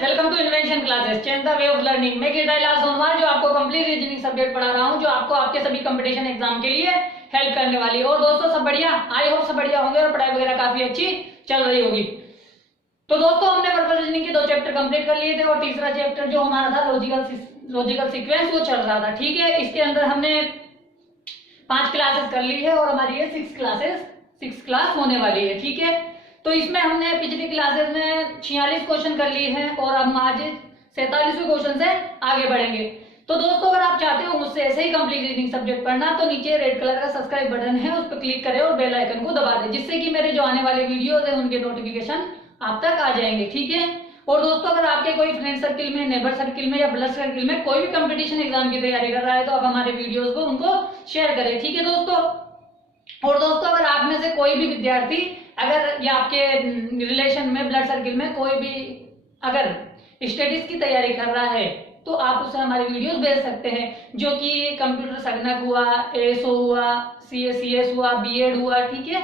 Welcome to invention classes, change the way of learning. मैं कीर्तिलाल सोनवार जो आपको कंप्लीट रीजनिंग सब्जेक्ट पढ़ा रहा हूं, जो आपको आपके सभी कंपटीशन एग्जाम के लिए हेल्प करने वाली है। और दोस्तों सब बढ़िया, आई होप सब बढ़िया होंगे और पढ़ाई वगैरह काफी अच्छी चल रही होगी। तो दोस्तों हमने वर्बल रीजनिंग के 2 चैप्टर कंप्लीट कर लिए थे और तीसरा चैप्टर जो हमारा था लॉजिकल सीक्वेंस वो चल रहा था। ठीक है, इसके अंदर हमने 5 क्लासेस कर ली है और हमारी ये 6 क्लास होने वाली है। ठीक है, तो इसमें हमने पिछली क्लासेस में 46 क्वेश्चन कर लिए हैं और हम आज 47वें क्वेश्चन से आगे बढ़ेंगे। तो दोस्तों अगर आप चाहते हो मुझसे ऐसे ही कंप्लीट रीडिंग सब्जेक्ट पढ़ना तो नीचे रेड कलर का सब्सक्राइब बटन है, उस पर क्लिक करें और बेल आइकन को दबा दें, जिससे कि मेरे जो आने वाले वीडियोस हैं उनके नोटिफिकेशन आप तक आ जाएंगे। ठीक है, और दोस्तों अगर आपके कोई फ्रेंड सर्किल में, नेबर सर्किल में या ब्लड सर्किल में कोई भी कंपटीशन एग्जाम की तैयारी कर रहा है तो आप हमारे वीडियोस को उनको शेयर करें। ठीक है दोस्तों, और दोस्तों अगर आप में से कोई भी विद्यार्थी अगर या आपके रिलेशन में, ब्लड सर्किल में कोई भी अगर स्टडीज की तैयारी कर रहा है तो आप उसे हमारे वीडियोस भेज सकते हैं, जो कि कंप्यूटर संगणक हुआ, एएसओ हुआ, सीएस हुआ, बीएड हुआ। ठीक है,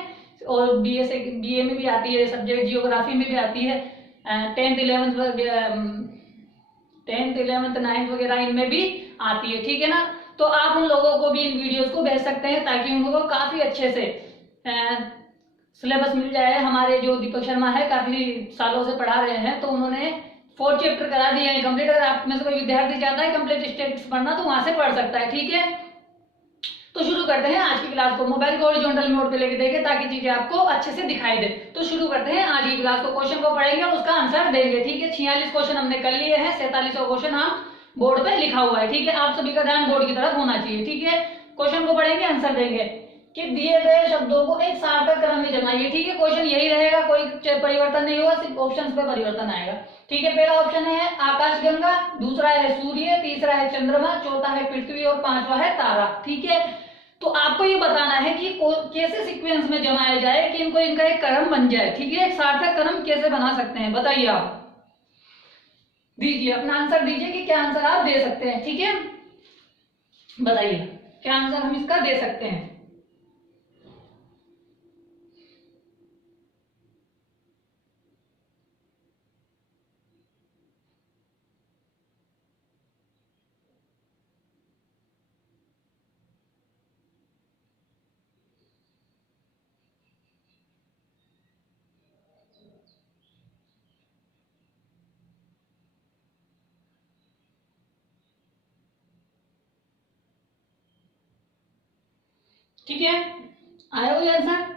और बीए में भी आती है सब्जेक्ट, जियोग्राफी में भी आती है, 10th 11th 9th वगैरह इनमें भी आती है। ठीक है ना, तो आप उन लोगों को भी इन वीडियोस को भेज सकते हैं ताकि उन लोगों को काफी अच्छे से सिलेबस मिल जाए। हमारे जो दीपक शर्मा है काफी सालों से पढ़ा रहे हैं तो उन्होंने 4 चैप्टर करा दिए हैं कंप्लीट। अगर आप में से कोई विद्यार्थी चाहता है कंप्लीट स्टैटिस्टिक्स पढ़ना तो वहां से पढ़ सकता है। ठीक है, तो शुरू करते हैं आज की क्लास को। मोबाइल को हॉरिजॉन्टल मोड पे लेके देखें ताकि चीजें आपको अच्छे से दिखाई दे। तो शुरू करते हैं आज की क्लास को। क्वेश्चन को पढ़ेंगे और उसका आंसर देंगे। ठीक है, 46 क्वेश्चन हमने कर लिए हैं, 47वां क्वेश्चन हम बोर्ड पे लिखा हुआ है। ठीक है, आप सभी का ध्यान बोर्ड की तरफ होना चाहिए। ठीक है, क्वेश्चन को पढ़ेंगे, आंसर देंगे कि दिए गए शब्दों को एक सार्थक क्रम में जमाइए। ठीक है, क्वेश्चन यही रहेगा, कोई परिवर्तन नहीं होगा, सिर्फ ऑप्शंस पे परिवर्तन आएगा। ठीक है, पहला ऑप्शन है आकाशगंगा, दूसरा है सूर्य, तीसरा है चंद्रमा, चौथा है पृथ्वी और 5वां है तारा। ठीक है, तो आपको ये बताना है कि कैसे सीक्वेंस में जमाया जाए कि इनका एक क्रम बन जाए। ठीक है, एक सार्थक क्रम कैसे बना सकते हैं बताइए, आप दीजिए अपना आंसर, दीजिए कि क्या आंसर आप दे सकते हैं। ठीक है, बताइए क्या आंसर हम इसका दे सकते हैं। ठीक है, आया हुआ आंसर।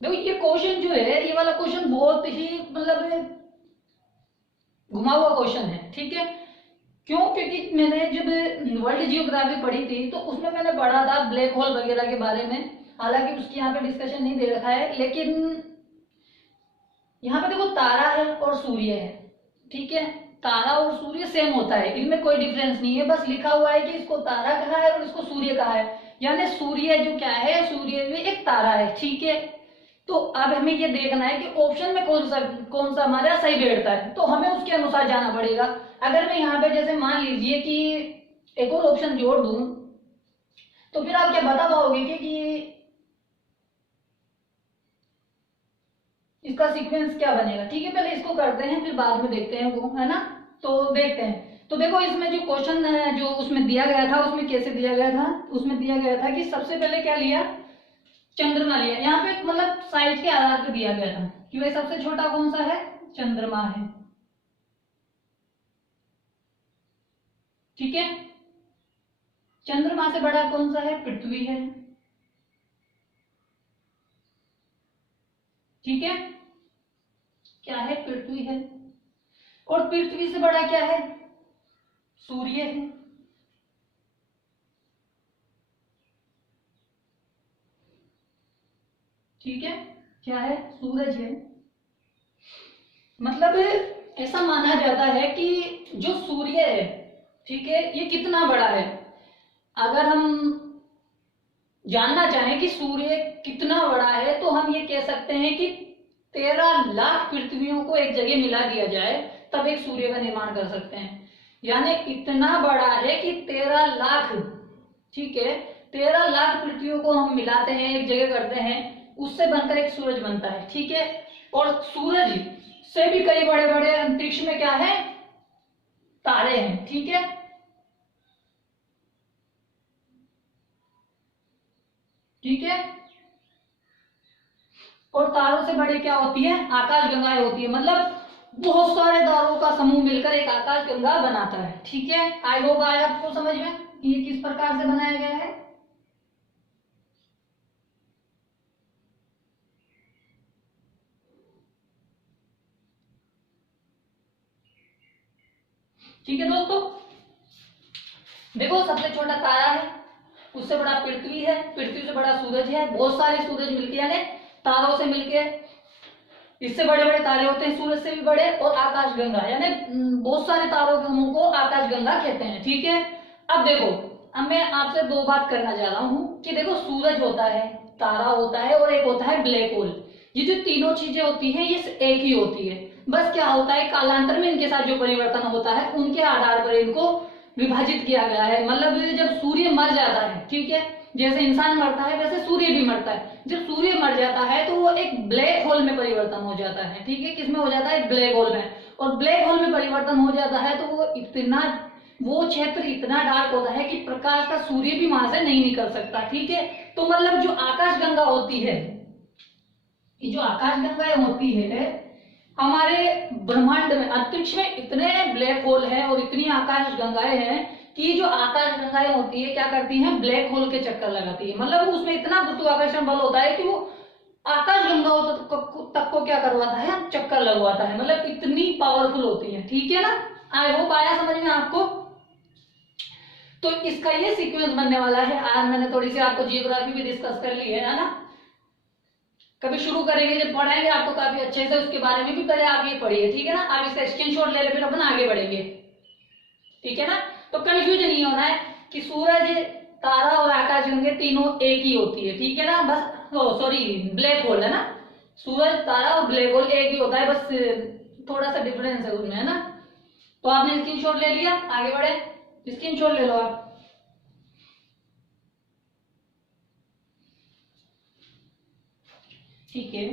देखो ये क्वेश्चन जो है, ये वाला क्वेश्चन बहुत ही मतलब घुमा हुआ क्वेश्चन है। ठीक है, क्यों? क्योंकि मैंने जब वर्ल्ड जियोग्राफी पढ़ी थी तो उसमें मैंने पढ़ा था ब्लैक होल वगैरह के बारे में। हालांकि उसकी यहाँ पे डिस्कशन नहीं दे रखा है, लेकिन यहाँ पे देखो तारा है और सूर्य है। ठीक है, तारा और सूर्य सेम होता है, इनमें कोई डिफरेंस नहीं है, बस लिखा हुआ है कि इसको तारा कहा है और इसको सूर्य कहा है। यानी सूर्य जो क्या है, सूर्य भी एक तारा है। ठीक है, तो अब हमें ये देखना है कि ऑप्शन में कौन सा हमारा सही बैठता है, तो हमें उसके अनुसार जाना पड़ेगा। अगर मैं यहाँ पे जैसे मान लीजिए कि एक और ऑप्शन जोड़ दूं तो फिर आप क्या बता पाओगे कि इसका सीक्वेंस क्या बनेगा। ठीक है, पहले इसको करते हैं फिर बाद में देखते हैं वो, है ना। तो देखते हैं। तो देखो इसमें जो क्वेश्चन है जो उसमें दिया गया था, उसमें कैसे दिया गया था, उसमें दिया गया था कि सबसे पहले क्या लिया, चंद्रमा लिया। यहाँ पे मतलब साइज के आधार पर दिया गया था कि भाई सबसे छोटा कौन सा है, चंद्रमा है। ठीक है, चंद्रमा से बड़ा कौन सा है, पृथ्वी है। ठीक है, क्या है, पृथ्वी है। और पृथ्वी से बड़ा क्या है, सूर्य है। ठीक है, क्या है, सूरज है। मतलब ऐसा माना जाता है कि जो सूर्य है, ठीक है, ये कितना बड़ा है। अगर हम जानना चाहें कि सूर्य कितना बड़ा है तो हम ये कह सकते हैं कि 13 लाख पृथ्वियों को एक जगह मिला दिया जाए तब एक सूर्य का निर्माण कर सकते हैं। यानी इतना बड़ा है कि 13 लाख, ठीक है, 13 लाख पृथ्वियों को हम मिलाते हैं, एक जगह करते हैं, उससे बनकर एक सूरज बनता है। ठीक है, और सूरज से भी कई बड़े बड़े अंतरिक्ष में क्या है, तारे हैं। ठीक है, ठीक है। और तारों से बड़े क्या होती है, आकाश गंगाएं होती है। मतलब बहुत सारे तारों का समूह मिलकर एक आकाश गंगा बनाता है। ठीक है, आई होप आया आपको समझ में कि ये किस प्रकार से बनाया गया है। ठीक है दोस्तों, देखो सबसे छोटा तारा है, उससे बड़ा पृथ्वी है, पृथ्वी से बड़ा सूरज है, बहुत सारे सूरज मिलके यानी तारों से मिलके इससे बड़े बड़े तारे होते हैं, सूरज से भी बड़े, और आकाश गंगा यानी बहुत सारे तारों के समूह को आकाश गंगा कहते हैं। ठीक है, अब देखो, अब मैं आपसे दो बात करना चाह रहा हूं कि देखो सूरज होता है, तारा होता है, और एक होता है ब्लैक होल। ये जो तीनों चीजें होती हैं ये एक ही होती है, बस क्या होता है कालांतर में इनके साथ जो परिवर्तन होता है उनके आधार पर इनको विभाजित किया गया है। मतलब जब सूर्य मर जाता है, ठीक है, जैसे इंसान मरता है वैसे सूर्य भी मरता है। जब सूर्य मर जाता है तो वो एक ब्लैक होल में परिवर्तन हो जाता है। ठीक है, किसमें हो जाता है, ब्लैक होल में। और ब्लैक होल में परिवर्तन हो जाता है तो वो क्षेत्र इतना डार्क होता है कि प्रकाश का सूर्य भी वहां से नहीं निकल सकता। ठीक है, तो मतलब जो आकाश गंगा होती है, ये जो आकाश गंगाएं होती है हमारे ब्रह्मांड में, अंतरिक्ष में इतने ब्लैक होल हैं और इतनी आकाश गंगाएं हैं कि जो आकाश गंगाएं होती है क्या करती हैं, ब्लैक होल के चक्कर लगाती है। मतलब उसमें इतना गुरुत्वाकर्षण बल होता है कि वो आकाश गंगाओं तक को क्या करवाता है, चक्कर लगवाता है। मतलब इतनी पावरफुल होती है। ठीक है ना, आई होप आया समझ में आपको। तो इसका ये सीक्वेंस बनने वाला है। आज मैंने थोड़ी सी आपको जियोग्राफी भी डिस्कस कर ली है ना। कभी शुरू करेंगे जब पढ़ाएंगे आपको काफी अच्छे से, उसके बारे में भी पहले आप ये पढ़िए। ठीक है ना, आप इसका स्क्रीनशॉट ले ले, फिर अपन आगे बढ़ेंगे। ठीक है ना, तो कंफ्यूजन नहीं होना है कि सूरज, तारा और आकाश गंगे तीनों एक ही होती है। ठीक है ना, बस सॉरी ब्लैक होल है ना, सूरज, तारा और ब्लैक होल एक ही होता है, बस थोड़ा सा डिफरेंस है उसमें, है ना। तो आपने स्क्रीनशॉट ले लिया, आगे बढ़े, स्क्रीनशॉट ले लो आप। ठीक है,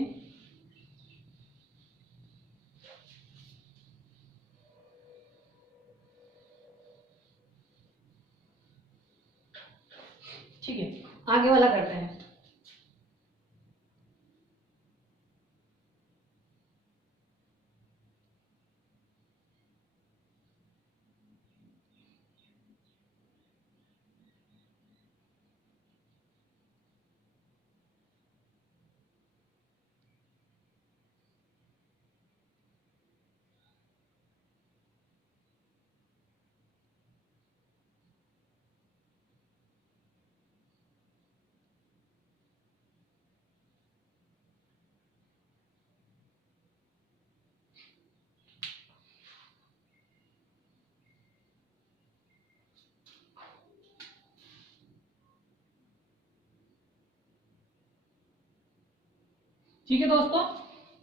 ठीक है, आगे वाला करते हैं। ठीक है दोस्तों,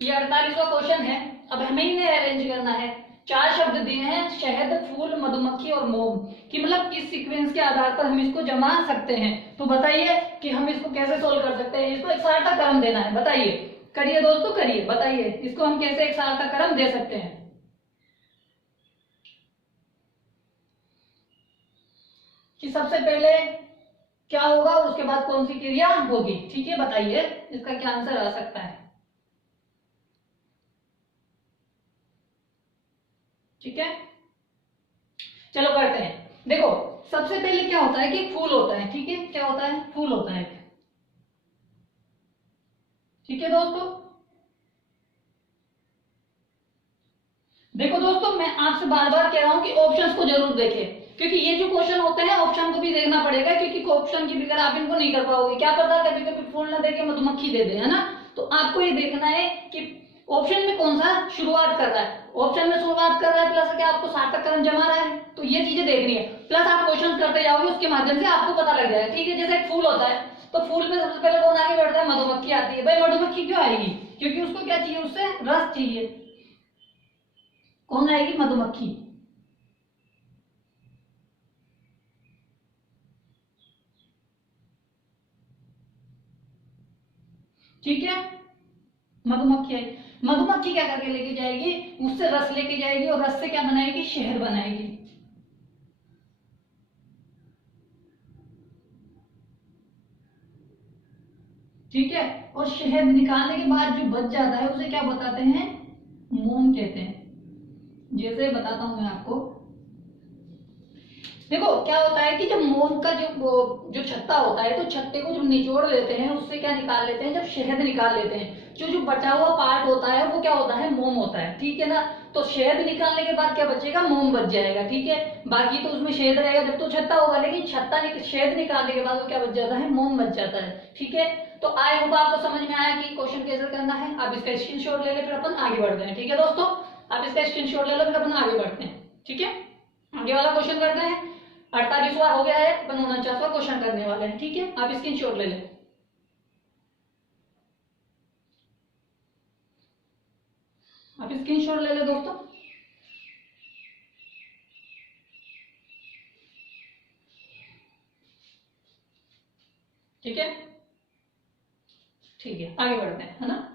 ये 48वां क्वेश्चन है। अब हमें इन्हें अरेंज करना है। चार शब्द दिए हैं, शहद, फूल, मधुमक्खी और मोम, कि मतलब इस सीक्वेंस के आधार पर हम इसको जमा सकते हैं। तो बताइए कि हम इसको कैसे सोल्व कर सकते हैं। इसको एक सार्थक क्रम देना है, बताइए, करिए दोस्तों, करिए, बताइए इसको हम कैसे एक सार्थक क्रम दे सकते हैं। कि सबसे पहले क्या होगा और उसके बाद कौन सी क्रिया होगी। ठीक है, बताइए इसका क्या आंसर आ सकता है। ठीक है, चलो करते हैं। देखो सबसे पहले क्या होता है कि फूल होता है। ठीक है, क्या होता है, फूल होता है। ठीक है दोस्तों, देखो दोस्तों मैं आपसे बार बार कह रहा हूं कि ऑप्शंस को जरूर देखें, क्योंकि ये जो क्वेश्चन होते हैं ऑप्शन को भी देखना पड़ेगा, क्योंकि ऑप्शन के बगैर आप इनको नहीं कर पाओगे। क्या पता कभी कभी फूल ना देके मधुमक्खी दे दे, है ना। तो आपको ये देखना है कि ऑप्शन में कौन सा शुरुआत कर रहा है। ऑप्शन में शुरुआत कर रहा है प्लस क्या आपको सार्थक क्रम जमा रहा है, तो ये चीजें देखनी है। प्लस आप क्वेश्चन करते जाओगे, उसके माध्यम से आपको पता लग जाएगा। ठीक है, जैसे एक फूल होता है तो फूल में सबसे पहले कौन आगे बढ़ता है, मधुमक्खी आती है। भाई मधुमक्खी क्यों आएगी, क्योंकि उसको क्या चाहिए, उससे रस चाहिए। कौन आएगी, मधुमक्खी। ठीक है, मधुमक्खी आई। मधुमक्खी क्या करके लेके जाएगी, उससे रस लेके जाएगी और रस से क्या बनाएगी, शहद बनाएगी। ठीक है, और शहद निकालने के बाद जो बच जाता है उसे क्या बताते हैं, मोम कहते हैं। जैसे बताता हूं मैं आपको, देखो क्या होता है कि जब मोम का जो छत्ता होता है, तो छत्ते को जब निचोड़ लेते हैं उससे क्या निकाल लेते हैं, जब शहद निकाल लेते हैं, जो जो बचा हुआ पार्ट होता है वो क्या होता है, मोम होता है। ठीक है ना, तो शहद निकालने के बाद क्या बचेगा, मोम बच जाएगा। ठीक है, बाकी तो उसमें शहद रहेगा जब तो छत्ता होगा, लेकिन शहद निकालने के बाद वो क्या बच जाता है, मोम बच जाता है। ठीक है, तो आई होप आपको समझ में आया कि क्वेश्चन कैसे करना है। आप इसका स्क्रीनशॉट ले ले, फिर अपन आगे बढ़ते हैं। ठीक है दोस्तों, आप इसका स्क्रीनशॉट ले लो, फिर अपन आगे बढ़ते हैं। ठीक है, आगे वाला क्वेश्चन करते हैं। 48वां हो गया है, अपन 49वां क्वेश्चन करने वाले हैं। ठीक है, आप स्क्रीनशॉट ले लें। आप स्क्रीनशॉट ले लें दोस्तों। ठीक है, ठीक है, आगे बढ़ते हैं, है ना।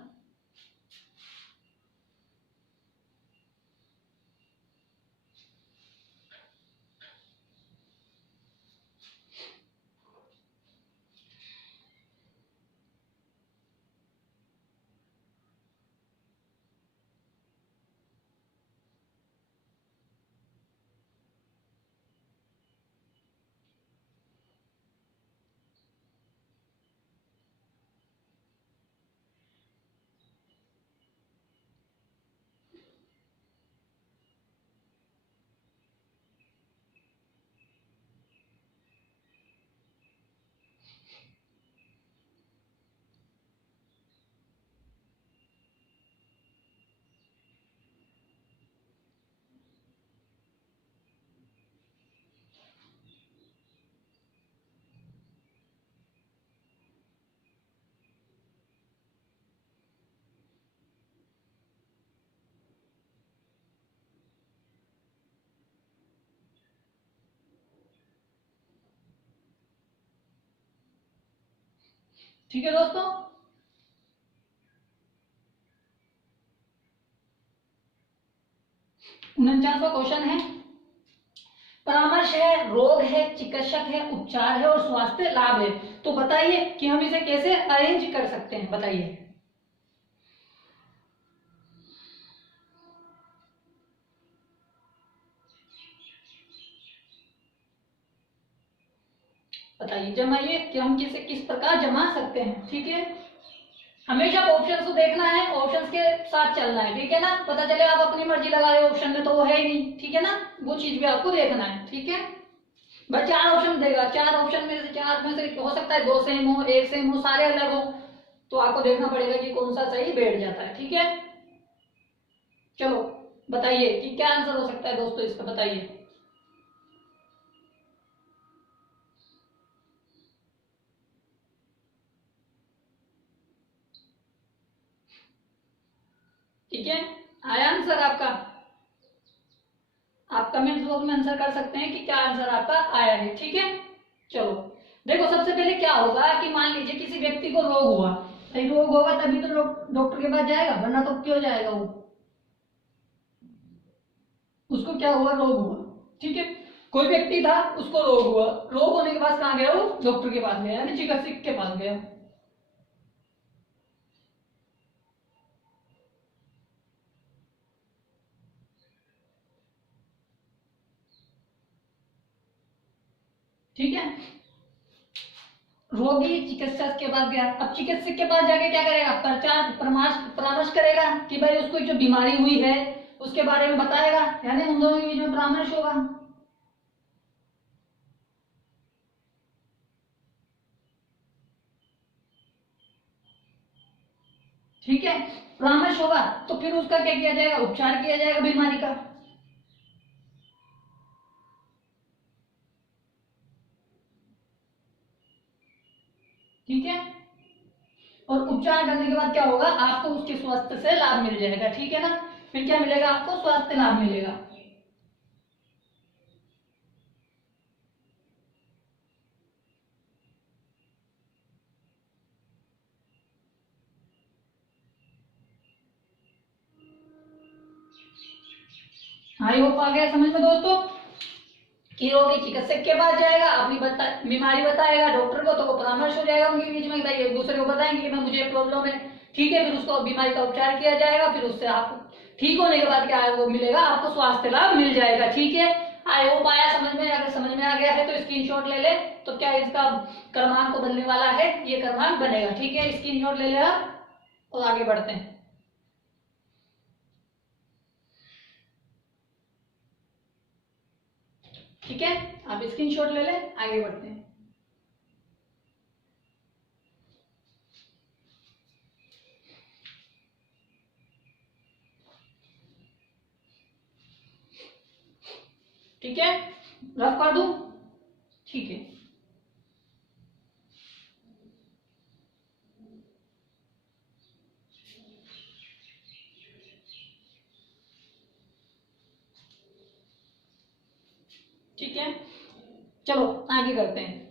ठीक है दोस्तों, 49वां क्वेश्चन है, परामर्श है, रोग है, चिकित्सक है, उपचार है और स्वास्थ्य लाभ है। तो बताइए कि हम इसे कैसे अरेंज कर सकते हैं, बताइए। बताइए, जमाइए कि हम किसे किस प्रकार जमा सकते हैं। ठीक है, हमेशा ऑप्शंस को देखना है, ऑप्शंस के साथ चलना है। ठीक है ना, पता चले आप अपनी मर्जी लगा रहे हो ऑप्शन में तो वो है ही नहीं। ठीक है ना, वो चीज भी आपको देखना है। ठीक है, बस 4 ऑप्शन देगा, 4 ऑप्शन में से 4 में से हो सकता है 2 सेम हो, 1 सेम हो, सारे अलग हो, तो आपको देखना पड़ेगा कि कौन सा सही बैठ जाता है। ठीक है, चलो बताइए कि क्या आंसर हो सकता है दोस्तों, इसका बताइए। ठीक है, आया आंसर आपका, आप कमेंट बॉक्स में आंसर कर सकते हैं कि क्या आंसर आपका आया है। ठीक है, चलो देखो, सबसे पहले क्या होगा कि मान लीजिए किसी व्यक्ति को रोग हुआ, तो रोग होगा तभी तो डॉक्टर के पास जाएगा, वरना तो क्यों जाएगा वो, उसको क्या हुआ, रोग हुआ। ठीक है, कोई व्यक्ति था, उसको रोग हुआ, रोग होने के बाद कहाँ गया वो, डॉक्टर के पास गया, यानी चिकित्सक के पास गया। ठीक है, रोगी चिकित्सक के पास गया, अब चिकित्सक के पास जाके क्या करेगा, प्रचार परामर्श करेगा कि भाई उसको जो बीमारी हुई है उसके बारे में बताएगा, यानी उन दोनों के बीच में परामर्श होगा। ठीक है, परामर्श होगा तो फिर उसका क्या किया जाएगा, उपचार किया जाएगा बीमारी का। ठीक है, और उपचार करने के बाद क्या होगा, आपको उसके स्वास्थ्य से लाभ मिल जाएगा। ठीक है ना, फिर क्या मिलेगा आपको, स्वास्थ्य लाभ मिलेगा। आई होप आ गया समझ में दोस्तों कि रोगी चिकित्सक के पास जाएगा, अपनी बीमारी बताएगा डॉक्टर को, तो वो परामर्श हो जाएगा उनके बीच में, भाई एक दूसरे को बताएंगे कि मैं मुझे प्रॉब्लम है, ठीक है, फिर उसको बीमारी का उपचार किया जाएगा, फिर उससे आप ठीक होने के बाद क्या है वो मिलेगा, आपको स्वास्थ्य लाभ मिल जाएगा। ठीक है, आई होप आया समझ में। अगर समझ में आ गया है तो स्क्रीनशॉट ले ले, तो क्या इसका क्रमांक को बनने वाला है, ये क्रमांक बनेगा। ठीक है, स्क्रीनशॉट ले ले आप और आगे बढ़ते हैं। ठीक है, आप स्क्रीनशॉट ले ले, आगे बढ़ते हैं। ठीक है, रफ कर दूं? ठीक है, ठीक है, चलो आगे करते हैं।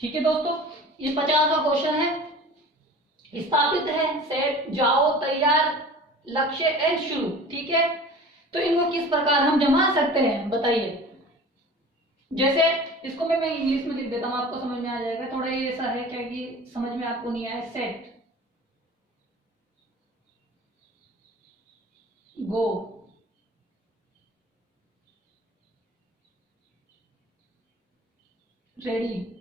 ठीक है दोस्तों, ये 50वां क्वेश्चन है। स्थापित है, सेट, जाओ, तैयार, लक्ष्य एंड शुरू। ठीक है, तो इनको किस प्रकार हम जमा सकते हैं बताइए। जैसे इसको मैं इंग्लिश में लिख देता हूं, आपको समझ में आ जाएगा। थोड़ा ये ऐसा है क्या कि समझ में आपको नहीं आया। Set, go, ready,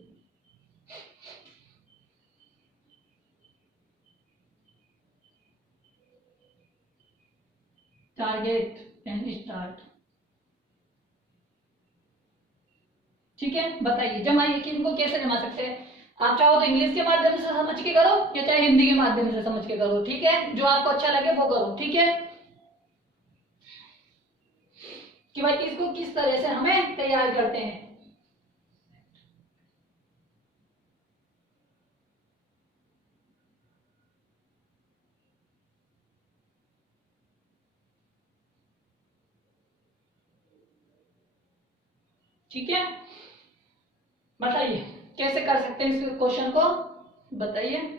target and start. ठीक है, बताइए जमाइए कि इनको कैसे जमा सकते हैं। आप चाहो तो इंग्लिश के माध्यम से समझ के करो, या चाहे हिंदी के माध्यम से समझ के करो। ठीक है, जो आपको अच्छा लगे वो करो। ठीक है, कि भाई इसको किस तरह से हमें तैयार करते हैं। ठीक है, बताइए कैसे कर सकते हैं इस क्वेश्चन को, बताइए।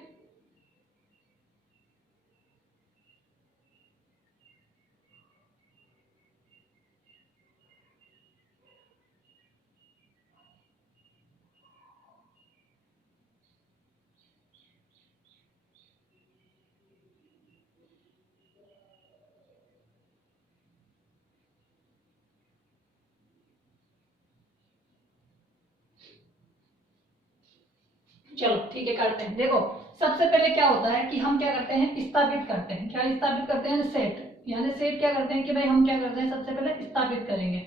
चलो ठीक है, करते हैं। देखो सबसे पहले क्या होता है कि हम क्या करते हैं, स्थापित करते हैं। क्या स्थापित करते हैं, सेट। यानी सेट क्या करते हैं कि भाई हम क्या करते हैं, सबसे पहले स्थापित करेंगे।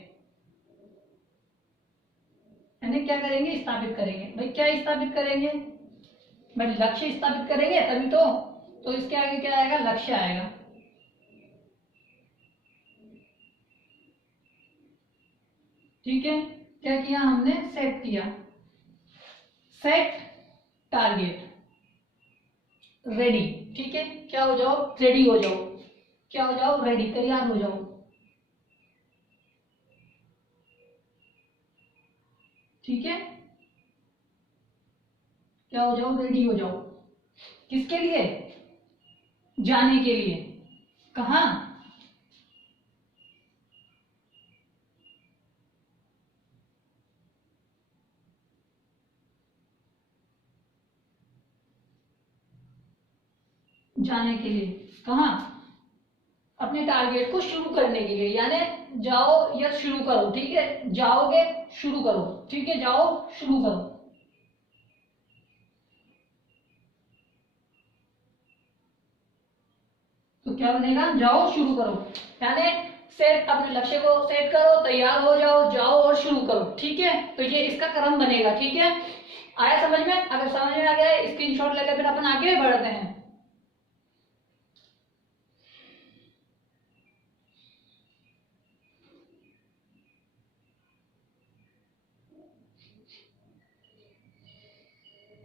यानी क्या करेंगे, स्थापित करेंगे। भाई क्या स्थापित करेंगे, भाई लक्ष्य स्थापित करेंगे तभी तो इसके आगे क्या आएगा, लक्ष्य आएगा। ठीक है, क्या किया हमने, सेट किया। Set, target, ready. ठीक है, क्या हो जाओ, रेडी हो जाओ। क्या हो जाओ, रेडी, तैयार हो जाओ। ठीक है, क्या हो जाओ, रेडी हो जाओ। किसके लिए, जाने के लिए। कहा, जाने के लिए। कहा, अपने टारगेट को शुरू करने के लिए। यानी जाओ या शुरू करो, ठीक है, जाओगे शुरू करो, ठीक है, जाओ शुरू करो। तो क्या बनेगा, जाओ शुरू करो, यानी सेट, अपने लक्ष्य को सेट करो, तैयार हो जाओ, जाओ और शुरू करो, ठीक है। तो ये इसका क्रम बनेगा, ठीक है। आया समझ में? अगर समझ में आ गया स्क्रीनशॉट लेकर फिर अपन आगे बढ़ते हैं।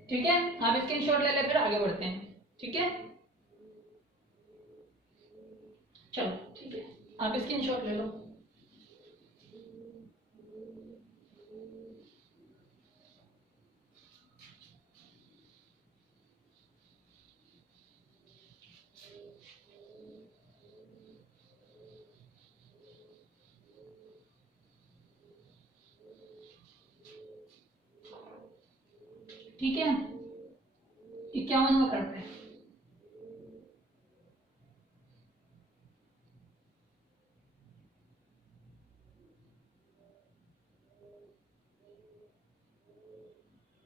ठीक है, आप स्क्रीनशॉट ले ले फिर आगे बढ़ते हैं, ठीक है। चलो ठीक है, आप स्क्रीनशॉट ले लो। ठीक है, 51वां करते हैं।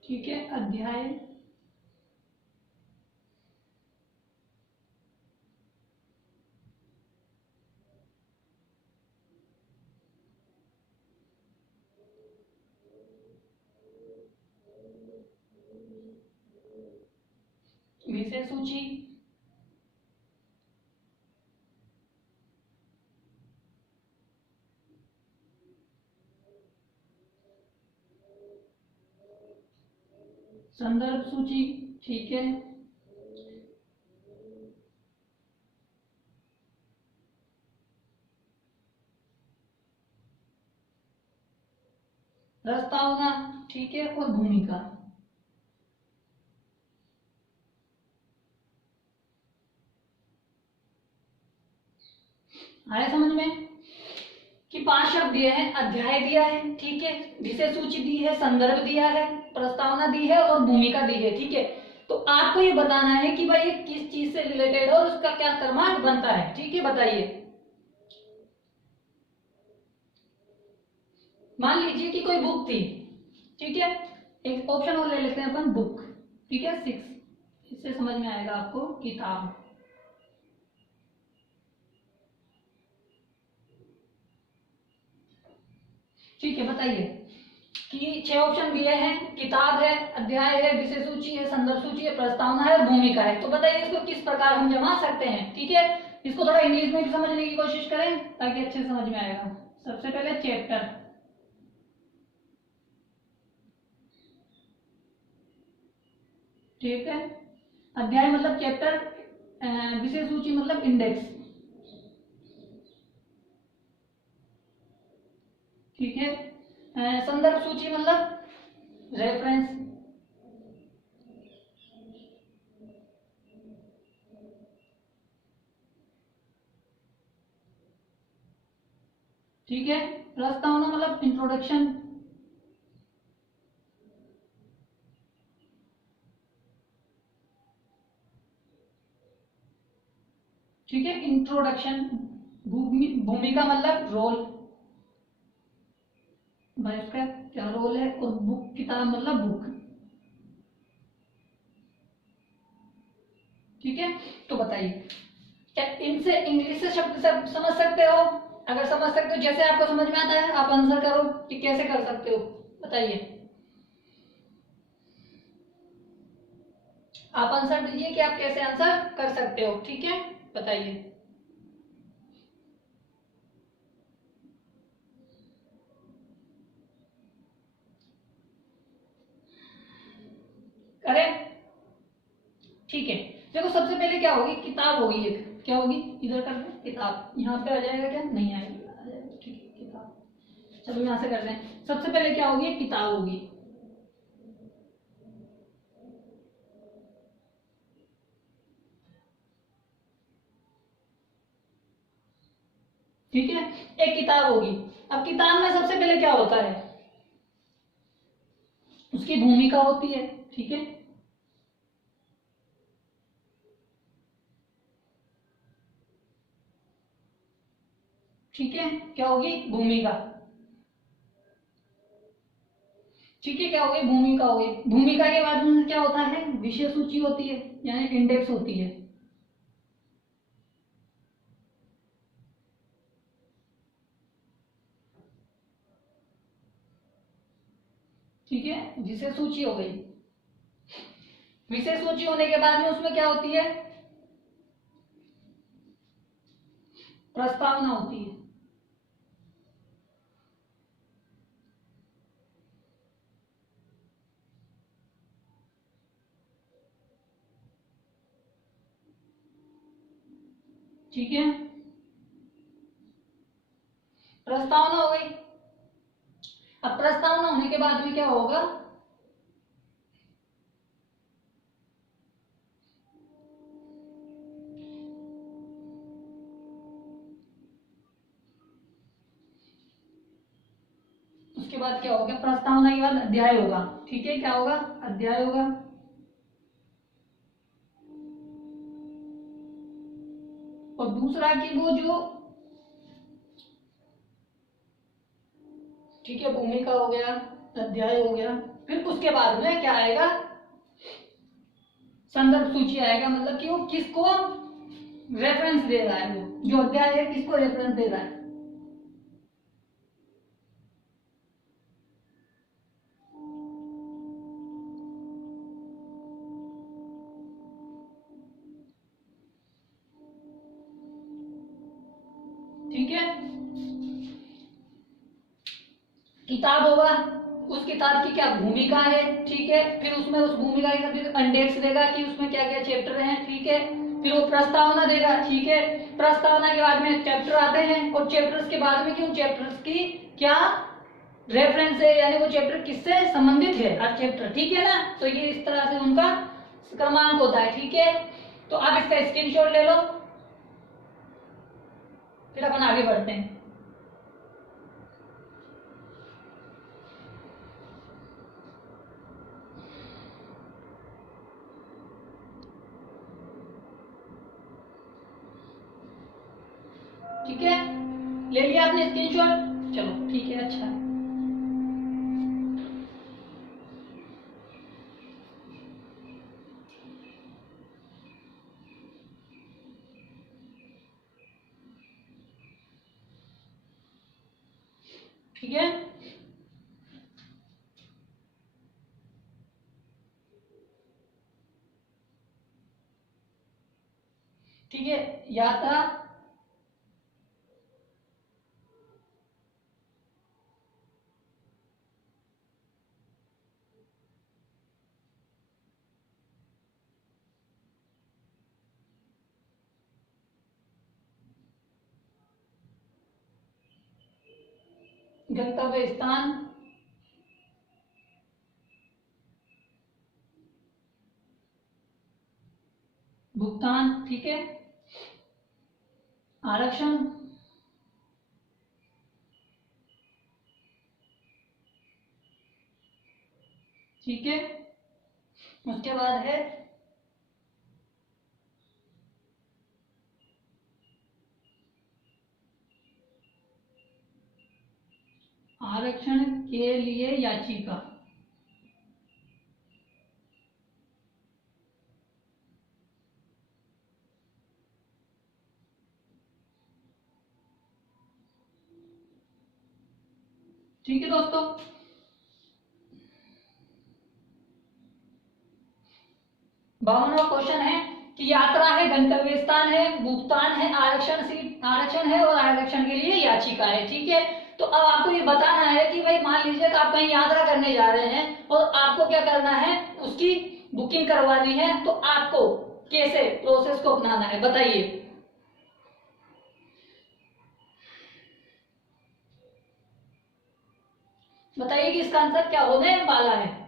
ठीक है, अध्याय विषय सूची, संदर्भ सूची, ठीक है, प्रस्तावना, ठीक है, और भूमिका। आया समझ में कि 5 शब्द दिए हैं, अध्याय दिया है, ठीक है, विषय सूची दी है, संदर्भ दिया है, प्रस्तावना दी है और भूमिका दी है, ठीक है। तो आपको ये बताना है कि भाई ये किस चीज से रिलेटेड है और उसका क्या क्रमांक बनता है, ठीक है, बताइए। मान लीजिए कि कोई बुक थी, ठीक है, एक ऑप्शन और ले लेते हैं अपन, बुक, ठीक है, 6, इससे समझ में आएगा आपको, किताब, ठीक है। बताइए कि 6 ऑप्शन दिए हैं, किताब है, अध्याय है, विषय सूची है, संदर्भ सूची है, प्रस्तावना है और भूमिका है। तो बताइए इसको किस प्रकार हम जमा सकते हैं, ठीक है। इसको थोड़ा इंग्लिश में भी समझने की कोशिश करें ताकि अच्छे से समझ में आएगा। सबसे पहले चैप्टर, ठीक है, अध्याय मतलब चैप्टर, विषय सूची मतलब इंडेक्स, ठीक है, संदर्भ सूची मतलब रेफरेंस, ठीक है, प्रस्तावना मतलब इंट्रोडक्शन, ठीक है, इंट्रोडक्शन, भूमिका मतलब रोल, भाई उसका क्या रोल है, और बुक, किताब मतलब बुक, ठीक है। तो बताइए क्या इनसे इंग्लिश से शब्द सब समझ सकते हो? अगर समझ सकते हो, जैसे आपको समझ में आता है आप आंसर करो कि कैसे कर सकते हो, बताइए। आप आंसर दीजिए कि आप कैसे आंसर कर सकते हो, ठीक है, बताइए। करें, ठीक है। देखो सबसे पहले क्या होगी, किताब होगी, एक क्या होगी, इधर कर दें किताब, यहाँ पे आ जाएगा, क्या नहीं आएगा, आ जाएगा, ठीक है, किताब। चलो यहाँ से करते हैं, सबसे पहले क्या होगी, किताब होगी, ठीक है, एक किताब होगी। अब किताब में सबसे पहले क्या होता है, उसकी भूमिका होती है, ठीक है, ठीक है, क्या होगी? भूमिका। ठीक है, क्या होगी? भूमिका होगी। भूमिका के बाद में क्या होता है? विषय सूची होती है, यानी इंडेक्स होती है। ठीक है, विषय सूची हो गई। विषय सूची होने के बाद में उसमें क्या होती है? प्रस्तावना होती है। ठीक है, प्रस्तावना हो गई। अब प्रस्तावना होने के बाद में क्या होगा? उसके बाद क्या होगा? प्रस्तावना के बाद अध्याय होगा। ठीक है, क्या होगा? अध्याय होगा। और दूसरा कि वो जो, ठीक है, भूमिका हो गया, अध्याय हो गया, फिर उसके बाद में क्या आएगा? संदर्भ सूची आएगा। मतलब कि वो किसको रेफरेंस दे रहा है, वो जो अध्याय है किसको रेफरेंस दे रहा है। ठीक है, किताब होगा, उस किताब की क्या भूमिका है। ठीक है, फिर उसमें उस भूमिका का फिर इंडेक्स देगा कि उसमें क्या क्या चैप्टर हैं। ठीक है, फिर वो प्रस्तावना देगा। ठीक है, प्रस्तावना के बाद में चैप्टर आते हैं, और चैप्टर्स के बाद में क्यों चैप्टर्स की क्या रेफरेंस है, यानी वो चैप्टर किससे संबंधित है, हर चैप्टर। ठीक है ना, तो ये इस तरह से उनका क्रमांक होता है। ठीक है, तो आप इसका स्क्रीनशॉट ले लो, फिर अपन आगे बढ़ते हैं। ठीक है, ले लिया आपने स्क्रीनशॉट? चलो ठीक है, अच्छा है। ठीक है, ठीक है, यात्रा, गंतव्य स्थान, भुगतान। ठीक है, आरक्षण, ठीक है, उसके बाद है आरक्षण के लिए याचिका। ठीक है दोस्तों, 52वां क्वेश्चन है कि यात्रा है, गंतव्य स्थान है, भुगतान है, आरक्षण सीट, आरक्षण है, और आरक्षण के लिए याचिका है। ठीक है, तो अब आपको ये बताना है कि भाई मान लीजिए कि आप कहीं यात्रा करने जा रहे हैं और आपको क्या करना है, उसकी बुकिंग करवानी है, तो आपको कैसे प्रोसेस को अपनाना है, बताइए। बताइए कि इसका आंसर क्या होने वाला है।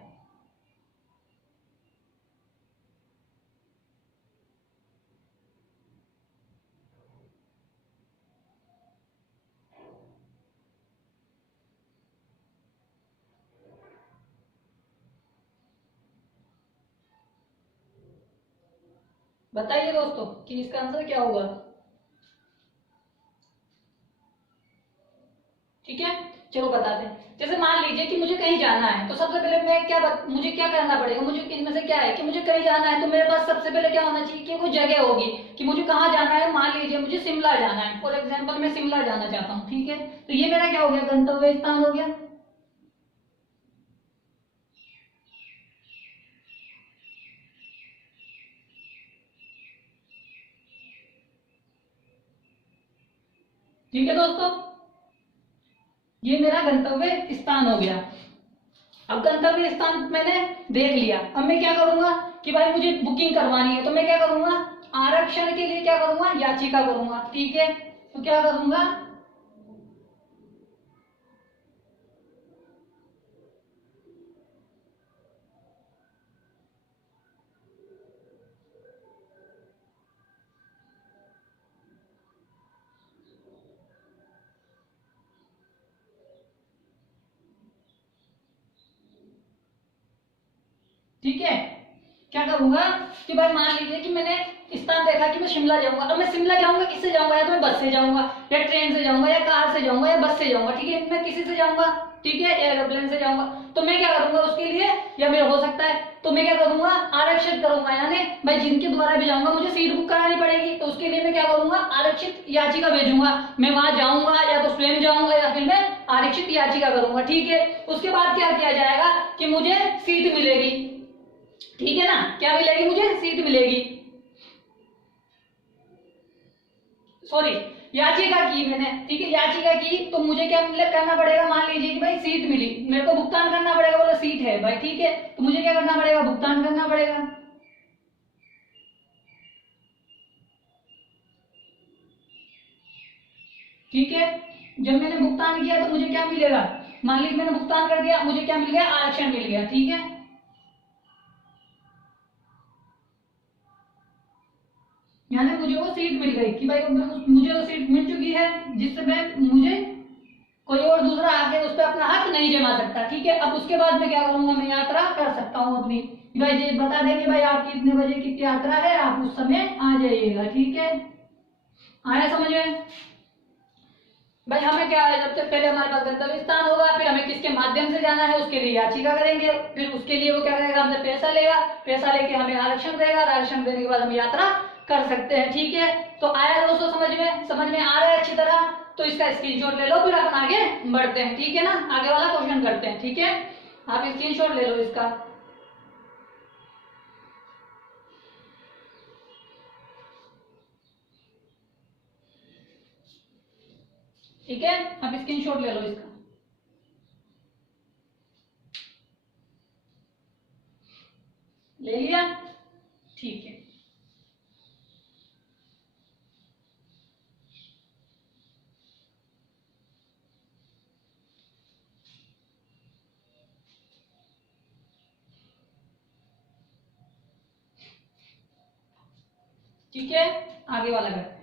बताइए दोस्तों कि इसका आंसर क्या होगा। ठीक है, चलो बताते हैं। जैसे मान लीजिए कि मुझे कहीं जाना है, तो सबसे पहले मुझे क्या करना पड़ेगा, मुझे इनमें से क्या है कि मुझे कहीं जाना है, तो मेरे पास सबसे पहले क्या होना चाहिए कि वो जगह होगी कि मुझे कहाँ जाना है। मान लीजिए मुझे शिमला जाना है, फॉर एग्जाम्पल मैं शिमला जाना चाहता हूँ, ठीक है, तो ये मेरा क्या हो गया, गंतव्य स्थान हो गया। ठीक है दोस्तों, ये मेरा गंतव्य स्थान हो गया। अब गंतव्य स्थान मैंने देख लिया, अब मैं क्या करूंगा कि भाई मुझे बुकिंग करवानी है, तो मैं क्या करूंगा, आरक्षण के लिए क्या करूंगा, याचिका करूंगा। ठीक है, तो क्या करूंगा, ठीक है, क्या करूंगा कि भाई मान लीजिए कि मैंने स्थान देखा कि मैं शिमला जाऊंगा। अब मैं शिमला जाऊंगा, किससे जाऊंगा, या तो मैं बस से जाऊंगा या ट्रेन से जाऊंगा या कार से जाऊंगा या बस से जाऊंगा। ठीक है, मैं किसी से जाऊंगा, ठीक है, एरोप्लेन से जाऊंगा। तो मैं क्या करूंगा उसके लिए, या मेरा हो सकता है तो मैं क्या करूंगा, आरक्षित करूंगा, यानी भाई जिनके द्वारा भी जाऊंगा मुझे सीट बुक करानी पड़ेगी, तो उसके लिए मैं क्या करूंगा, आरक्षित याचिका भेजूंगा। मैं वहां जाऊंगा या तो स्वयं जाऊंगा या फिर मैं आरक्षित याचिका करूंगा। ठीक है, उसके बाद क्या किया जाएगा कि मुझे सीट मिलेगी। ठीक है ना, क्या मिलेगी, मुझे सीट मिलेगी, सॉरी, याचिका की मैंने। ठीक है, याचिका की तो मुझे क्या करना पड़ेगा, मान लीजिए कि भाई सीट मिली, मेरे को भुगतान करना पड़ेगा, बोला सीट है भाई, ठीक है, तो मुझे क्या करना पड़ेगा, भुगतान करना पड़ेगा। ठीक है, जब मैंने भुगतान किया तो मुझे क्या मिलेगा, मान लीजिए मैंने भुगतान कर दिया, मुझे क्या मिल गया, आरक्षण मिल गया। ठीक है, यानी मुझे वो सीट मिल गई कि भाई मुझे वो सीट मिल चुकी है, जिससे मैं मुझे कोई और दूसरा आके उस पर अपना हक नहीं जमा सकता। ठीक है, अब उसके बाद मैं क्या करूंगा, मैं यात्रा कर सकता हूँ अपनी। भाई जी बता देंगे भाई आपकी इतने बजे की यात्रा है, आप उस समय आ जाइएगा। ठीक है, आया समझ में। भाई हमें क्या है, सबसे पहले हमारे पास गंतव्य स्थान होगा, फिर हमें किसके माध्यम से जाना है उसके लिए याचिका करेंगे, फिर उसके लिए वो क्या करेगा, हमसे पैसा लेगा, पैसा लेके हमें आरक्षण देगा, आरक्षण देने के बाद हम यात्रा कर सकते हैं। ठीक है, तो आया दोस्तों समझ में आ रहा है अच्छी तरह, तो इसका स्क्रीनशॉट ले लो, फिर अपन आगे बढ़ते हैं। ठीक है ना, आगे वाला क्वेश्चन करते हैं। ठीक है, आप स्क्रीनशॉट ले लो इसका। ठीक है, आप स्क्रीनशॉट ले लो इसका। ले लिया, ठीक है। ठीक है, आगे वाला करते हैं।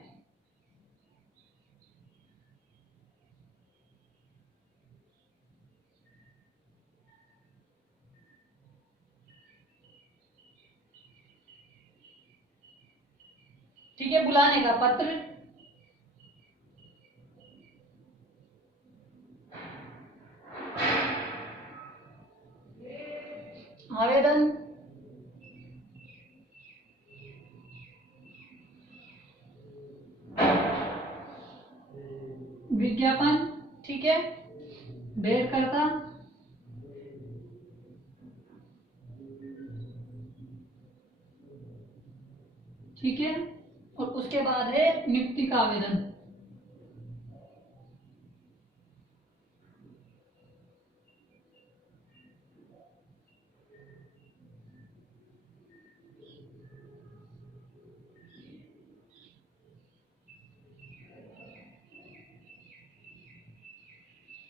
ठीक है, बुलाने का पत्र, आवेदन, विज्ञापन, ठीक है, भेंटकर्ता, ठीक है, और उसके बाद है नियुक्ति का आवेदन।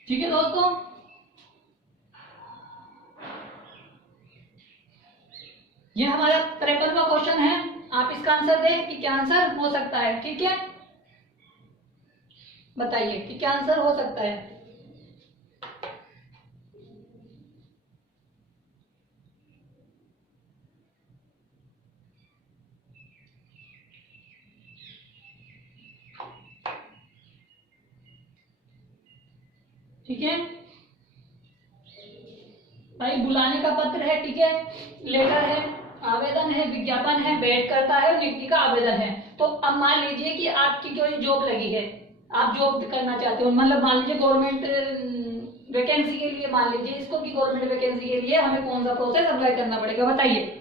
ठीक है दोस्तों, ये हमारा 53वां क्वेश्चन है। आप इसका आंसर दें कि क्या आंसर हो सकता है। ठीक है, बताइए कि क्या आंसर हो सकता है। ठीक है भाई, बुलाने का पत्र है, ठीक है, लेटर है, आवेदन है, विज्ञापन है, भेंट करता है, नियुक्ति का आवेदन है। तो अब मान लीजिए कि आपकी कोई जॉब लगी है, आप जॉब करना चाहते हो, मतलब मान लीजिए गवर्नमेंट वैकेंसी के लिए, मान लीजिए इसको कि गवर्नमेंट वैकेंसी के लिए हमें कौन सा प्रोसेस अप्लाई करना पड़ेगा, बताइए।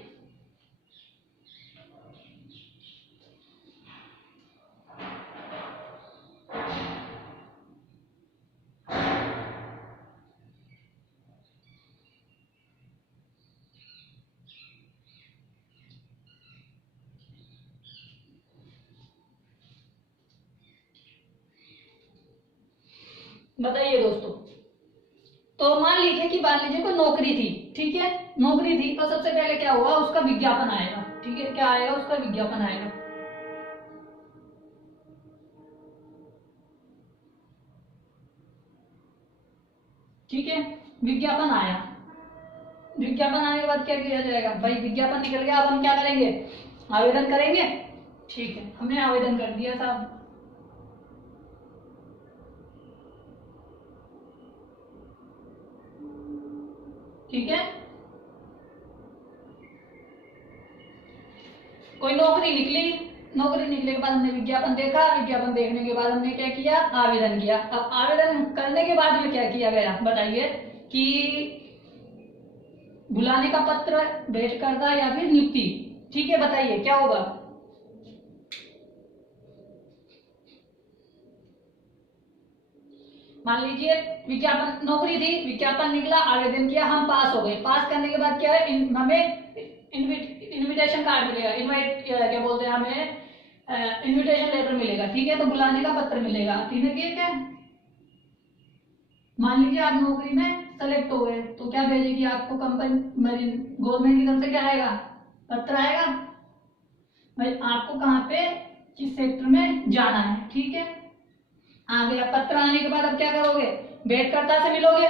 बताइए दोस्तों। तो मान लीजिए कि मान लीजिए कोई नौकरी थी, ठीक है, नौकरी थी, तो सबसे पहले क्या होगा, उसका विज्ञापन आएगा, ठीक है, क्या आएगा, उसका विज्ञापन आएगा, ठीक है, विज्ञापन आया, विज्ञापन आने के बाद क्या किया जाएगा भाई, विज्ञापन निकल गया, अब हम क्या करेंगे, आवेदन करेंगे, ठीक है, हमने आवेदन कर दिया साहब, ठीक है, कोई नौकरी निकली, नौकरी निकलने के बाद हमने विज्ञापन देखा, विज्ञापन देखने के बाद हमने क्या किया, आवेदन किया। अब आवेदन करने के बाद में क्या किया गया, बताइए कि बुलाने का पत्र, भेंट करता या फिर नियुक्ति, ठीक है, बताइए क्या होगा। मान लीजिए विज्ञापन, नौकरी थी, विज्ञापन निकला, आवेदन किया, हम पास हो गए, पास करने के बाद क्या है, हमें इनविटेशन कार्ड मिलेगा, इनवाइट क्या बोलते हैं, हमें इनविटेशन लेटर मिलेगा, ठीक है, तो बुलाने का पत्र मिलेगा, ठीक है। मान लीजिए आप नौकरी में सेलेक्ट हो गए, तो क्या भेजेगी आपको कंपनी, गवर्नमेंट की तरफ से क्या आएगा, पत्र आएगा भाई, आपको कहाँ पे, किस सेक्टर में जाना है, ठीक है, आ गया पत्र। आने के बाद अब क्या करोगे, भेंटकर्ता से मिलोगे,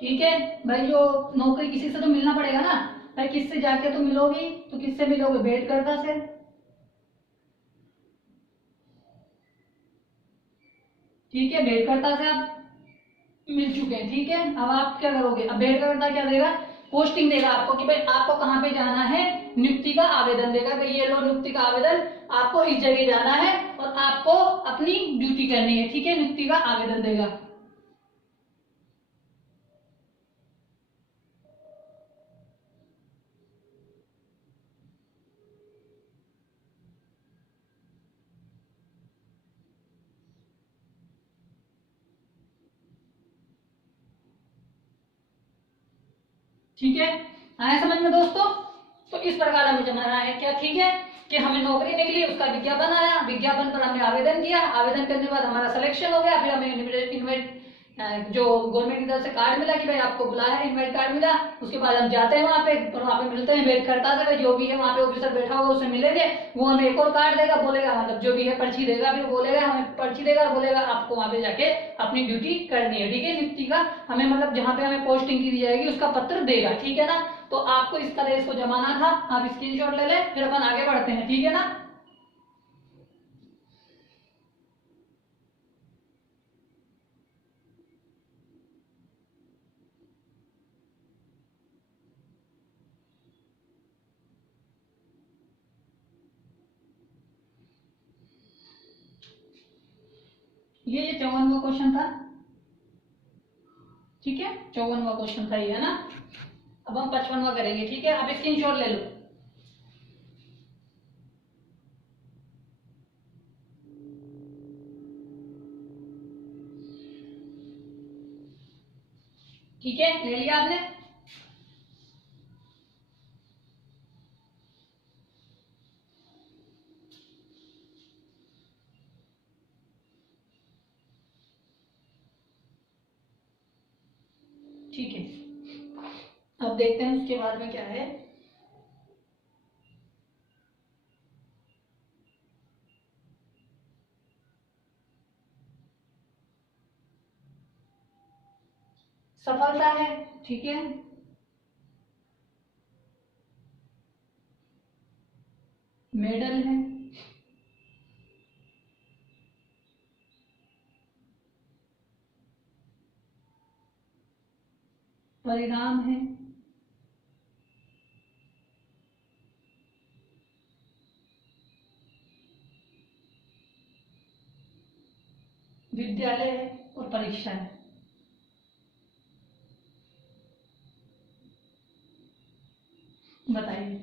ठीक है भाई, जो नौकरी किसी से तो मिलना पड़ेगा ना भाई, किससे जाके तो मिलोगी, तो किससे मिलोगे, भेंटकर्ता से, ठीक है, भेंटकर्ता से आप मिल चुके हैं, ठीक है। अब आप क्या करोगे, अब भेंटकर्ता क्या देगा, पोस्टिंग देगा आपको कि भाई आपको कहाँ पे जाना है, नियुक्ति का आवेदन देगा, भाई ये लो नियुक्ति का आवेदन, आपको इस जगह जाना है और आपको अपनी ड्यूटी करनी है, ठीक है, नियुक्ति का आवेदन देगा। ठीक है, आया समझ में दोस्तों। तो इस प्रकार हमें जानना है क्या, ठीक है, कि हमें नौकरी निकली, उसका विज्ञापन आया, विज्ञापन पर हमने आवेदन किया, आवेदन करने के बाद हमारा सिलेक्शन हो गया, फिर हमें इनवाइट जो गवर्नमेंट की तरफ से कार्ड मिला कि भाई आपको बुलाया है, इनवाइट कार्ड मिला, उसके बाद हम जाते हैं वहां पे, और वहां पे मिलते हैं भेंटकर्ता से, जो भी है वहां पे ऑफिसर बैठा होगा उससे मिलेंगे, वो हमें एक और कार्ड देगा, बोलेगा मतलब जो भी है पर्ची देगा, फिर बोलेगा हमें पर्ची देगा, बोलेगा आपको वहां पे जाके अपनी ड्यूटी करनी है, ठीक है, नियुक्ति का हमें मतलब जहाँ पे हमें पोस्टिंग की जाएगी उसका पत्र देगा, ठीक है ना। तो आपको इस तरह इसको जमाना था, आप स्क्रीनशॉट ले लें, फिर अपन आगे बढ़ते हैं, ठीक है ना। ये 54वां क्वेश्चन था, ठीक है, 54वां क्वेश्चन था ये, है ना। अब हम 55वां करेंगे, ठीक है, आप स्क्रीनशॉट ले लो। ठीक है, ले लिया आपने। ठीक है, अब देखते हैं उसके बाद में क्या है। सफलता है, ठीक है, मेडल है, परिणाम है विद्यालय है और परीक्षा है। बताइए।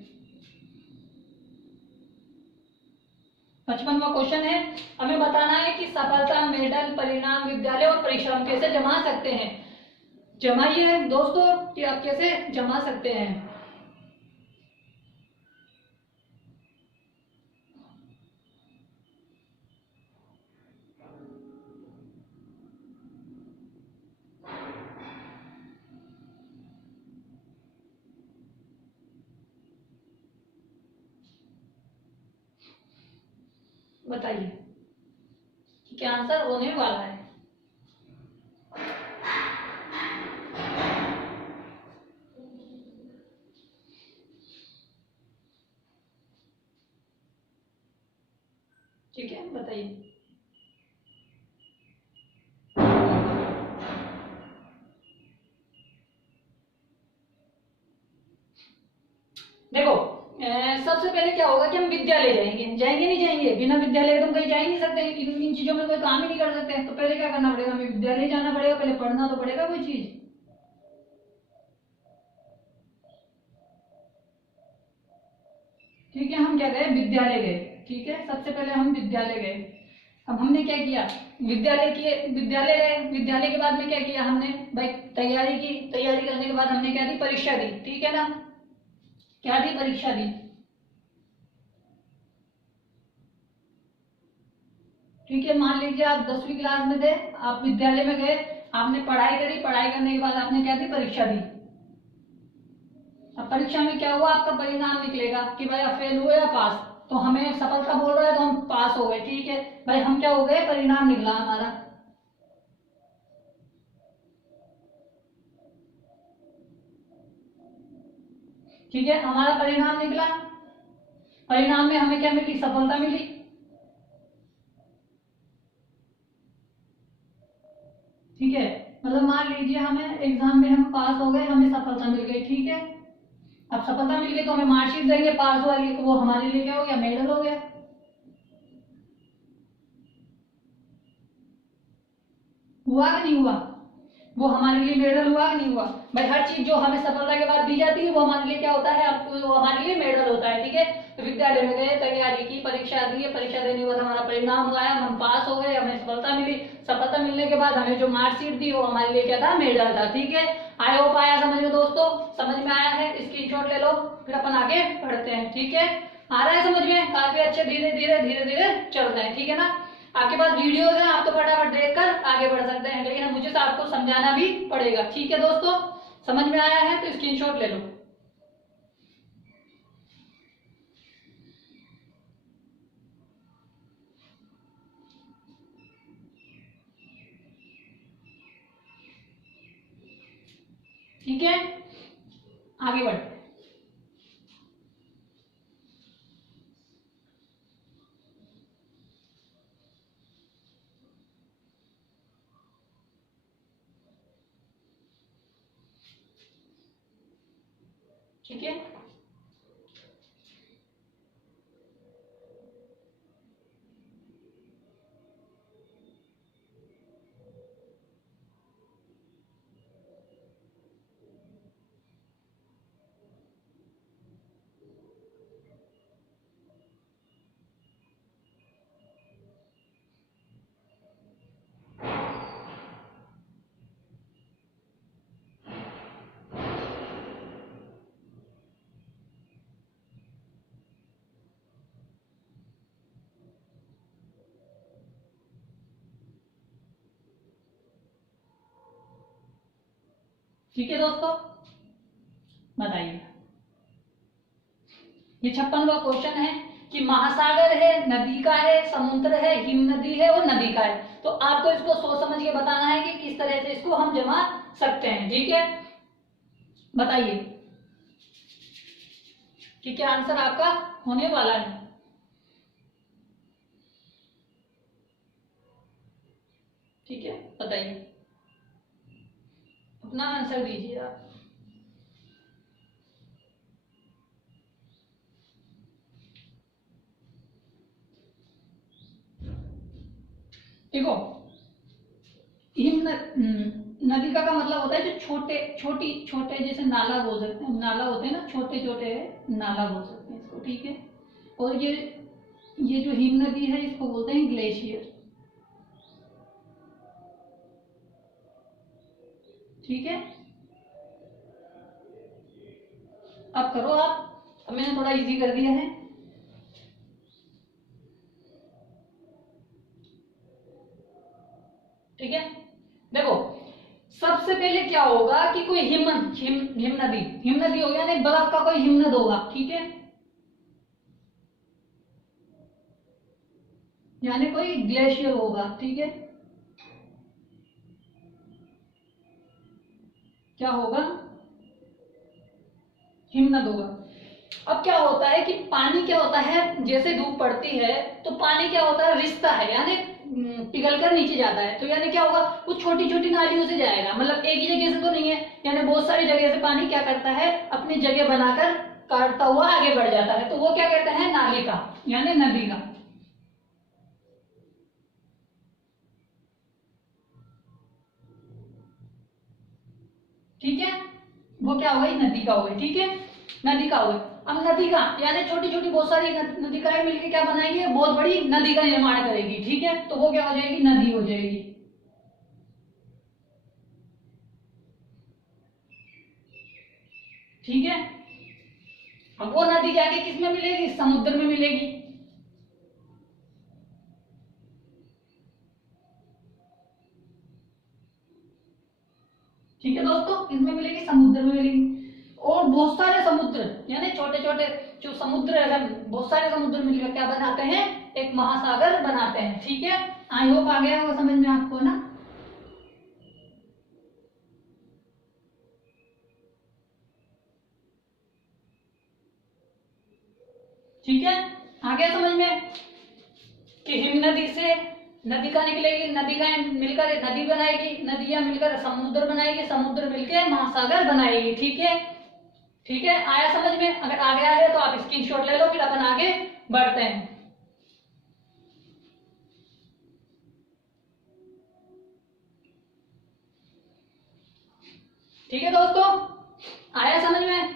55वां क्वेश्चन है, हमें बताना है कि सफलता मेडल परिणाम विद्यालय और परीक्षा हम कैसे जमा सकते हैं। जमाइए दोस्तों कि आप कैसे जमा सकते हैं। बताइए कि क्या आंसर होने वाला है। ठीक है, बताइए। देखो सबसे पहले क्या होगा कि हम विद्यालय जाएंगे, जाएंगे नहीं जाएंगे, बिना विद्यालय के तुम कहीं जा ही नहीं सकते, इन चीजों में कोई काम ही नहीं कर सकते। तो पहले क्या करना पड़ेगा, हमें विद्यालय जाना पड़ेगा, पहले पढ़ना तो पड़ेगा कोई चीज। ठीक है, हम क्या गए, विद्यालय गए। ठीक है, सबसे पहले हम विद्यालय गए। अब हमने क्या किया, विद्यालय किए, विद्यालय गए, विद्यालय के बाद में क्या किया हमने भाई, तैयारी की, तैयारी करने के बाद हमने क्या दी, परीक्षा दी। ठीक है ना, क्या दी, परीक्षा दी। ठीक है, मान लीजिए आप 10वीं क्लास में थे, आप विद्यालय में गए, आपने पढ़ाई करी, पढ़ाई करने के बाद आपने क्या दी, परीक्षा दी। अब परीक्षा में क्या हुआ, आपका परिणाम निकलेगा कि भाई आप फेल हुए या पास। तो हमें सफलता बोल रहा है तो हम पास हो गए। ठीक है भाई, हम क्या हो गए, परिणाम निकला हमारा। ठीक है, हमारा परिणाम निकला, परिणाम में हमें क्या मिली, सफलता मिली। ठीक है, मतलब मान लीजिए हमें एग्जाम में हम पास हो गए, हमें सफलता मिल गई। ठीक है, अब सफलता मिल गई तो हमें मार्कशीट देंगे पास वाली, वो हमारे लिए क्या हो गया, मेडल हो गया। हुआ कि नहीं हुआ, वो हमारे लिए मेडल हुआ कि नहीं हुआ। भाई हर चीज जो हमें सफलता के बाद दी जाती है वो हमारे लिए क्या होता है, आपको वो हमारे लिए मेडल होता है। ठीक है, तो विद्यालय में गए, तैयारी की, परीक्षा दी, परीक्षा देने के बाद हमारा परिणाम आया, हम पास हो गए, हमें सफलता मिली। सफलता मिलने के बाद हमें जो मार्कशीट दी वो हमारे लिए क्या था, मेडल था। ठीक है, आई होप आया समझ में दोस्तों, समझ में आया है, स्क्रीनशॉट ले लो, फिर अपन आगे बढ़ते हैं। ठीक है, आ रहा है समझ में, काफी अच्छे, धीरे धीरे धीरे धीरे चल रहे हैं। ठीक है ना, आपके पास वीडियोस हैं, आप तो फटाफट देखकर आगे बढ़ सकते हैं, लेकिन मुझे तो आपको समझाना भी पड़ेगा। ठीक है दोस्तों, समझ में आया है तो स्क्रीनशॉट ले लो। ठीक है, आगे बढ़ते हैं। ठीक है, ठीक है दोस्तों, बताइए। ये 56वां क्वेश्चन है कि महासागर है, नदी का है, समुद्र है, हिम नदी है और नदी का है। तो आपको इसको सोच समझ के बताना है कि किस तरह से इसको हम जमा सकते हैं। ठीक है, बताइए कि क्या आंसर आपका होने वाला है। ठीक है, बताइए, अपना आंसर दीजिए आप। देखो हिम नदिका का मतलब होता है जो छोटे जैसे नाला बोल सकते हैं, नाला होते हैं ना, छोटे छोटे नाला बोल सकते हैं इसको, ठीक है। और ये जो हिम नदी है इसको बोलते हैं ग्लेशियर, ठीक है। अब करो आप, अब मैंने थोड़ा इजी कर दिया है। ठीक है, देखो सबसे पहले क्या होगा कि कोई हिम नदी हो गया, नहीं बर्फ का कोई हिमनद होगा, ठीक है, यानी कोई ग्लेशियर होगा, ठीक है। क्या होगा? हिमनद होगा। अब क्या होता है कि पानी क्या होता है, जैसे धूप पड़ती है तो पानी क्या होता है, रिसता है, यानी पिघल कर नीचे जाता है। तो यानी क्या होगा, वो छोटी छोटी नालियों से जाएगा, मतलब एक ही जगह से तो नहीं है, यानी बहुत सारी जगह से पानी क्या करता है, अपनी जगह बनाकर काटता हुआ आगे बढ़ जाता है। तो वो क्या कहते हैं, नालिका यानी नदी का। ठीक है, वो क्या हो गई, नदी का हो गई, ठीक है, नदी का हो गई। अब नदी का यानी छोटी छोटी बहुत सारी नदिकाएं मिलकर क्या बनाएंगे, बहुत बड़ी नदी का निर्माण करेगी, ठीक है। तो वो क्या हो जाएगी, नदी हो जाएगी। ठीक है, अब वो नदी जाके किस में मिलेगी, समुद्र में मिलेगी। ठीक है दोस्तों, किसमें मिलेगी, समुद्र में मिलेगी। और बहुत सारे समुद्र यानी छोटे छोटे जो समुद्र है, बहुत सारे समुद्र मिलकर क्या बनाते हैं, एक महासागर बनाते हैं। ठीक है, आई होप आ गया होगा समझ में आपको ना। ठीक है, आ गया समझ में कि हिम नदी से नदी का निकलेगी, नदी का मिलकर नदी बनाएगी, नदियां मिलकर समुद्र बनाएगी, समुद्र मिलकर महासागर बनाएगी। ठीक है, ठीक है, आया समझ में? अगर आ गया है तो आप स्क्रीनशॉट ले लो, फिर अपन आगे बढ़ते हैं। ठीक है दोस्तों, आया समझ में?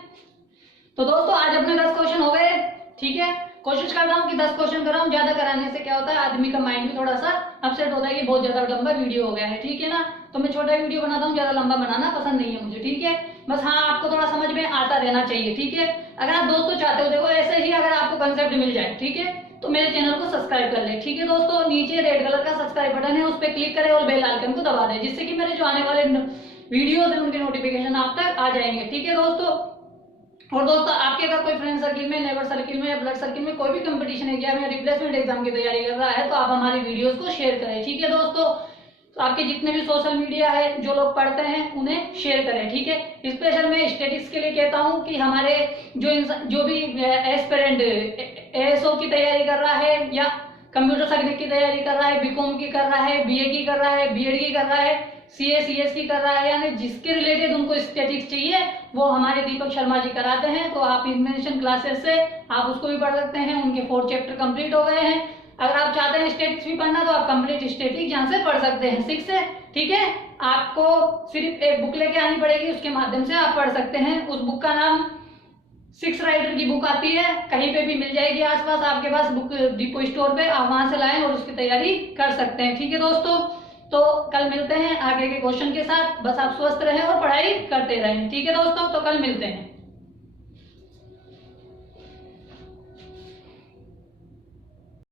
तो दोस्तों आज अपने 10 क्वेश्चन हो गए। ठीक है, कोशिश कर रहा हूँ कि 10 क्वेश्चन कराऊं, ज्यादा कराने से क्या होता है, आदमी का माइंड भी थोड़ा सा अपसेट होता है कि बहुत ज्यादा लंबा वीडियो हो गया है। ठीक है ना, तो मैं छोटा वीडियो बनाता हूँ, ज्यादा लंबा बनाना पसंद नहीं है मुझे। ठीक है, बस हाँ आपको थोड़ा समझ में आता रहना चाहिए। ठीक है, अगर आप दोस्तों चाहते हो, देखो ऐसे ही अगर आपको कंसेप्ट मिल जाए, ठीक है, तो मेरे चैनल को सब्सक्राइब कर ले। ठीक है दोस्तों, नीचे रेड कलर का सब्सक्राइब बटन है, उस पर क्लिक करें और बेल आइकन को दबा दें, जिससे कि मेरे जो आने वाले वीडियोस है उनके नोटिफिकेशन आप तक आ जाएंगे। ठीक है दोस्तों, और दोस्तों आपके अगर कोई फ्रेंड सर्किल में, नेबर सर्किल में या ब्लड सर्किल में कोई भी कंपटीशन एग्जाम या रिप्लेसमेंट एग्जाम की तैयारी कर रहा है तो आप हमारी वीडियोस को शेयर करें। ठीक है दोस्तों, तो आपके जितने भी सोशल मीडिया है जो लोग पढ़ते हैं उन्हें शेयर करें। ठीक है, स्पेशल मैं स्टैटिस्टिक्स के लिए कहता हूं कि हमारे जो भी एस्पिरेंट एएसओ की तैयारी कर रहा है या कंप्यूटर साइंस की तैयारी कर रहा है, बीकॉम की कर रहा है, बीए की कर रहा है, बीएड की कर रहा है, सीए सीएस की कर रहा है, यानी जिसके रिलेटेड उनको स्टैटिस्टिक्स चाहिए वो हमारे दीपक शर्मा जी कराते हैं। तो आप इन्वेंशन क्लासेस से आप उसको भी पढ़ सकते हैं, उनके 4 चैप्टर कंप्लीट हो गए हैं। अगर आप चाहते हैं स्टैटिस्टिक्स भी पढ़ना तो आप कंप्लीट स्टैटिस्टिक्स यहाँ से पढ़ सकते हैं 6 से। ठीक है, आपको सिर्फ एक बुक लेके आनी पड़ेगी, उसके माध्यम से आप पढ़ सकते हैं। उस बुक का नाम 6 राइटर की बुक आती है, कहीं पे भी मिल जाएगी आसपास आपके पास बुक डिपो स्टोर पे, आप वहां से लाएं और उसकी तैयारी कर सकते हैं। ठीक है दोस्तों, तो कल मिलते हैं आगे के क्वेश्चन के साथ। बस आप स्वस्थ रहें और पढ़ाई करते रहें। ठीक है दोस्तों, तो कल मिलते हैं।